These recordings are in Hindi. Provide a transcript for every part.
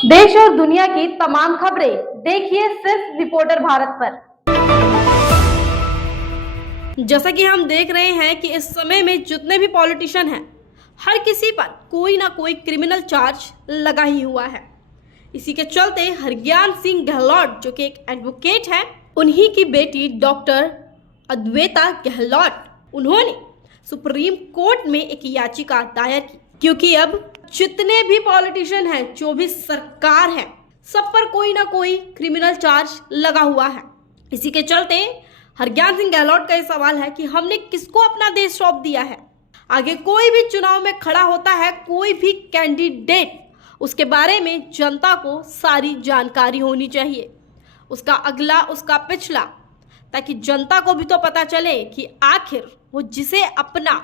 देश और दुनिया की तमाम खबरें देखिए सिर्फ रिपोर्टर भारत पर। जैसा कि हम देख रहे हैं कि इस समय में जितने भी पॉलिटिशियन हैं, हर किसी पर कोई ना कोई क्रिमिनल चार्ज लगा ही हुआ है। इसी के चलते हरज्ञान सिंह गहलोत जो कि एक एडवोकेट है, उन्हीं की बेटी डॉक्टर अद्वैता गहलोत, उन्होंने सुप्रीम कोर्ट में एक याचिका दायर की, क्योंकि अब जितने भी पॉलिटिशियन हैं, जो भी सरकार है, सब पर कोई ना कोई क्रिमिनल चार्ज लगा हुआ है। इसी के चलते हरज्ञान सिंह गहलोत का ये सवाल है कि हमने किसको अपना देश सौंप दिया है। आगे कोई भी चुनाव में खड़ा होता है, कोई भी कैंडिडेट, उसके बारे में जनता को सारी जानकारी होनी चाहिए, उसका अगला उसका पिछला, ताकि जनता को भी तो पता चले कि आखिर वो जिसे अपना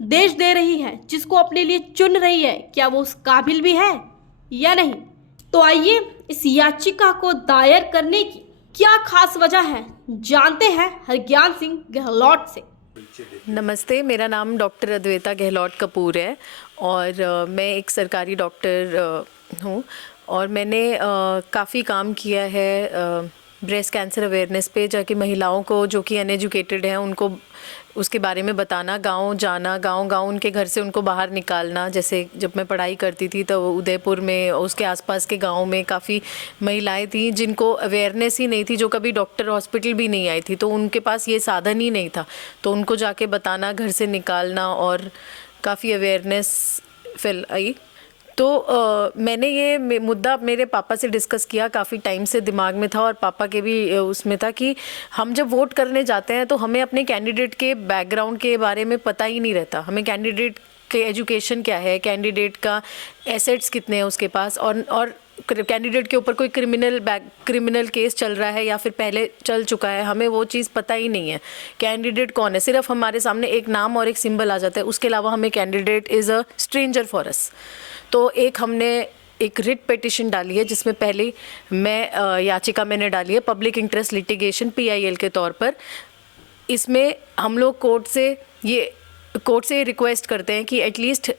देश दे रही है, जिसको अपने लिए चुन रही है, क्या वो उस काबिल भी है या नहीं। तो आइए इस याचिका को दायर करने की क्या खास वजह है, जानते हैं हरज्ञान सिंह गहलोत से। नमस्ते, मेरा नाम डॉक्टर अद्वैता गहलोत कपूर है और मैं एक सरकारी डॉक्टर हूँ और मैंने काफ़ी काम किया है ब्रेस्ट कैंसर अवेयरनेस पे, जाके महिलाओं को जो कि अनएजुकेटेड हैं उनको उसके बारे में बताना, गांव जाना, गांव उनके घर से उनको बाहर निकालना। जैसे जब मैं पढ़ाई करती थी तो उदयपुर में उसके आसपास के गांव में काफ़ी महिलाएं थीं जिनको अवेयरनेस ही नहीं थी, जो कभी डॉक्टर हॉस्पिटल भी नहीं आई थी, तो उनके पास ये साधन ही नहीं था, तो उनको जाके बताना, घर से निकालना और काफ़ी अवेयरनेस फैलाई। तो मैंने ये मुद्दा मेरे पापा से डिस्कस किया, काफ़ी टाइम से दिमाग में था और पापा के भी उसमें था कि हम जब वोट करने जाते हैं तो हमें अपने कैंडिडेट के बैकग्राउंड के बारे में पता ही नहीं रहता। हमें कैंडिडेट के एजुकेशन क्या है, कैंडिडेट का एसेट्स कितने हैं उसके पास, और कैंडिडेट के ऊपर कोई क्रिमिनल केस चल रहा है या फिर पहले चल चुका है, हमें वो चीज़ पता ही नहीं है। कैंडिडेट कौन है, सिर्फ हमारे सामने एक नाम और एक सिंबल आ जाता है, उसके अलावा हमें candidate is a stranger for us. तो हमने एक रिट पिटिशन डाली है, जिसमें पहले मैं याचिका मैंने डाली है पब्लिक इंटरेस्ट लिटिगेशन PIL के तौर पर। इसमें हम लोग कोर्ट से रिक्वेस्ट करते हैं कि एटलीस्ट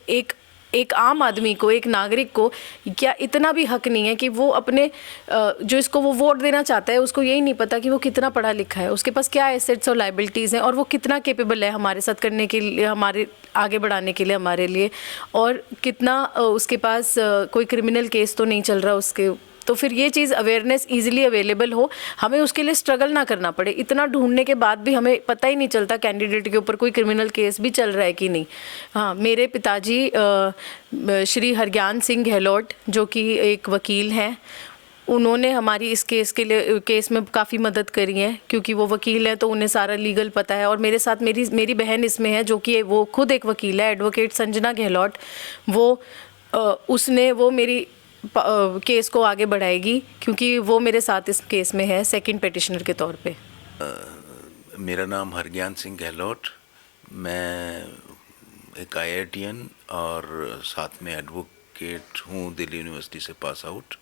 एक आम आदमी को, एक नागरिक को क्या इतना भी हक नहीं है कि वो अपने जो इसको वो वोट देना चाहता है, उसको यही नहीं पता कि वो कितना पढ़ा लिखा है, उसके पास क्या एसेट्स और लाइबिलिटीज़ हैं और वो कितना केपेबल है हमारे साथ करने के लिए, हमारे आगे बढ़ाने के लिए हमारे लिए, और कितना उसके पास कोई क्रिमिनल केस तो नहीं चल रहा उसके। तो फिर ये चीज़ अवेयरनेस इजीली अवेलेबल हो, हमें उसके लिए स्ट्रगल ना करना पड़े। इतना ढूंढने के बाद भी हमें पता ही नहीं चलता कैंडिडेट के ऊपर कोई क्रिमिनल केस भी चल रहा है कि नहीं। हाँ, मेरे पिताजी श्री हरज्ञान सिंह गहलोत जो कि एक वकील हैं, उन्होंने हमारी इस केस में काफ़ी मदद करी है, क्योंकि वो वकील है तो उन्हें सारा लीगल पता है। और मेरे साथ मेरी बहन इसमें है, जो कि वो खुद एक वकील है, एडवोकेट संजना गहलोत। वो मेरी केस को आगे बढ़ाएगी, क्योंकि वो मेरे साथ इस केस में है सेकंड पिटिशनर के तौर पे। मेरा नाम हरज्ञान सिंह गहलोत, मैं एक IITian और साथ में एडवोकेट हूँ, दिल्ली यूनिवर्सिटी से पास आउट।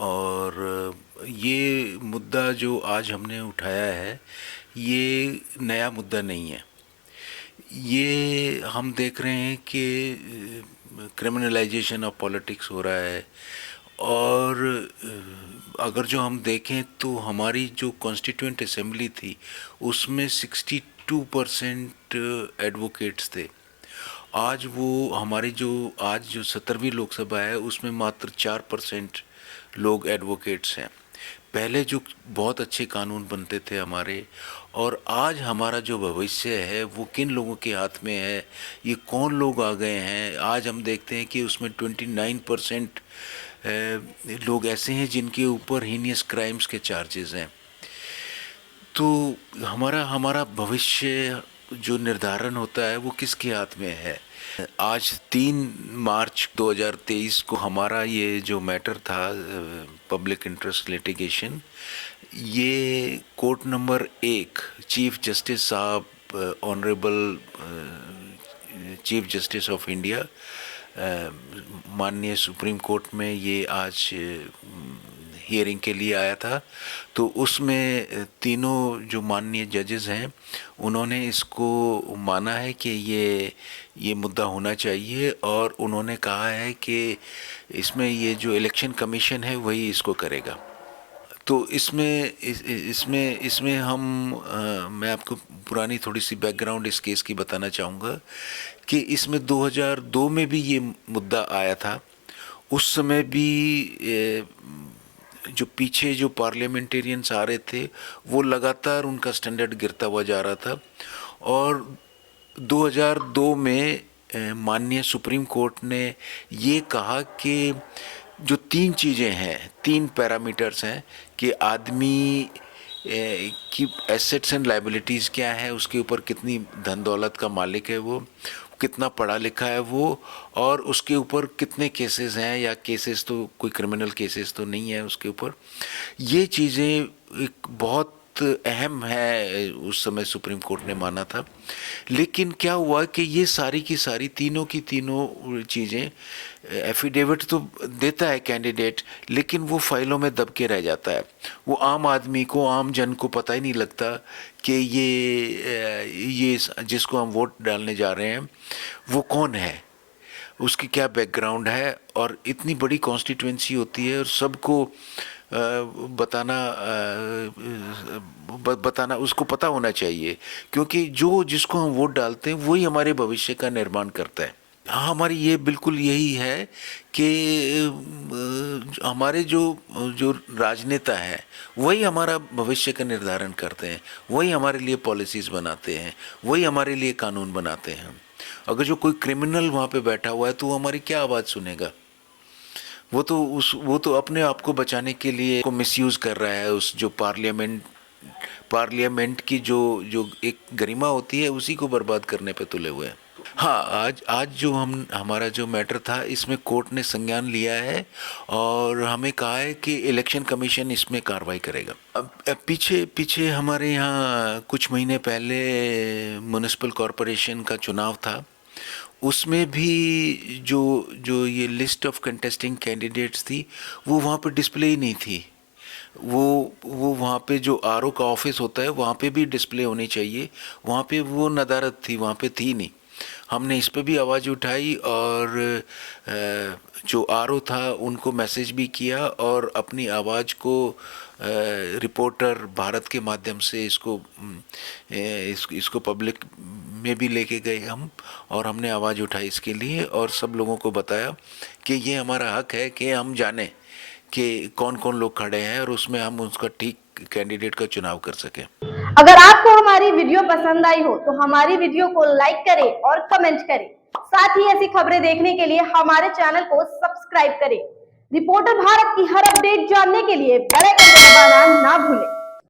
और ये मुद्दा जो आज हमने उठाया है, ये नया मुद्दा नहीं है। ये हम देख रहे हैं कि क्रिमिनलाइजेशन ऑफ पॉलिटिक्स हो रहा है। और अगर जो हम देखें तो हमारी जो कॉन्स्टिट्यूएंट असेंबली थी, उसमें 62% एडवोकेट्स थे। आज वो हमारी आज जो 17वीं लोकसभा है, उसमें मात्र 4% लोग एडवोकेट्स हैं। पहले जो बहुत अच्छे कानून बनते थे हमारे, और आज हमारा जो भविष्य है वो किन लोगों के हाथ में है, ये कौन लोग आ गए हैं। आज हम देखते हैं कि उसमें 29% लोग ऐसे हैं जिनके ऊपर हीनियस क्राइम्स के चार्जेस हैं। तो हमारा भविष्य जो निर्धारण होता है वो किसके हाथ में है। आज 3 मार्च 2023 को हमारा ये जो मैटर था, पब्लिक इंटरेस्ट लिटिगेशन, ये कोर्ट नंबर 1 चीफ जस्टिस साहब, honourable chief justice of India, माननीय सुप्रीम कोर्ट में ये आज हियरिंग के लिए आया था। तो उसमें तीनों जो माननीय जजेस हैं उन्होंने इसको माना है कि ये मुद्दा होना चाहिए, और उन्होंने कहा है कि इसमें ये जो इलेक्शन कमीशन है वही इसको करेगा। तो इसमें मैं आपको पुरानी थोड़ी सी बैकग्राउंड इस केस की बताना चाहूँगा कि इसमें 2002 में भी ये मुद्दा आया था। उस समय भी जो पीछे जो पार्लियामेंटेरियंस आ रहे थे वो लगातार उनका स्टैंडर्ड गिरता हुआ जा रहा था, और 2002 में माननीय सुप्रीम कोर्ट ने ये कहा कि जो तीन चीज़ें हैं, तीन पैरामीटर्स हैं कि आदमी की एसेट्स एंड लाइबिलिटीज़ क्या है, उसके ऊपर कितनी धन दौलत का मालिक है वो, कितना पढ़ा लिखा है वो, और उसके ऊपर कितने केसेस हैं, या केसेस तो कोई क्रिमिनल केसेस तो नहीं है उसके ऊपर। ये चीज़ें एक बहुत अहम है, उस समय सुप्रीम कोर्ट ने माना था। लेकिन क्या हुआ कि ये सारी की सारी तीनों की तीनों चीज़ें, एफिडेविट तो देता है कैंडिडेट, लेकिन वो फाइलों में दब के रह जाता है। वो आम आदमी को, आम जन को पता ही नहीं लगता कि ये जिसको हम वोट डालने जा रहे हैं वो कौन है, उसकी क्या बैकग्राउंड है। और इतनी बड़ी कॉन्स्टिट्यूएंसी होती है और सबको बताना उसको पता होना चाहिए, क्योंकि जिसको हम वोट डालते हैं वही हमारे भविष्य का निर्माण करता है। हाँ, हमारी ये बिल्कुल यही है कि हमारे जो राजनेता हैं वही हमारा भविष्य का निर्धारण करते हैं, वही हमारे लिए पॉलिसीज़ बनाते हैं, वही हमारे लिए कानून बनाते हैं। अगर जो कोई क्रिमिनल वहाँ पे बैठा हुआ है तो वो हमारी क्या आवाज़ सुनेगा? वो तो अपने आप को बचाने के लिए को मिसयूज़ कर रहा है, उस जो पार्लियामेंट की जो एक गरिमा होती है उसी को बर्बाद करने पे तुले हुए हैं। हाँ, आज जो हमारा जो मैटर था इसमें कोर्ट ने संज्ञान लिया है और हमें कहा है कि इलेक्शन कमीशन इसमें कार्रवाई करेगा। अब पीछे हमारे यहाँ कुछ महीने पहले म्युनिसिपल कॉरपोरेशन का चुनाव था। उसमें भी जो ये लिस्ट ऑफ कंटेस्टिंग कैंडिडेट्स थी वो वहाँ पर डिस्प्ले ही नहीं थी। वो वहाँ पे जो आरओ का ऑफिस होता है वहाँ पे भी डिस्प्ले होनी चाहिए, वहाँ पे वो नदारत थी, वहाँ पे थी नहीं। हमने इस पे भी आवाज़ उठाई और जो आरओ था उनको मैसेज भी किया और अपनी आवाज़ को रिपोर्टर भारत के माध्यम से इसको पब्लिक में भी लेके गए हम, और हमने आवाज़ उठाई इसके लिए और सब लोगों को बताया कि ये हमारा हक है कि हम जानें कि कौन कौन लोग खड़े हैं और उसमें हम उसका ठीक कैंडिडेट का चुनाव कर सकें। अगर आपको हमारी वीडियो पसंद आई हो तो हमारी वीडियो को लाइक करें और कमेंट करें। साथ ही ऐसी खबरें देखने के लिए हमारे चैनल को सब्सक्राइब करें। रिपोर्टर भारत की हर अपडेट जानने के लिए बेल आइकन को दबाना ना भूलें।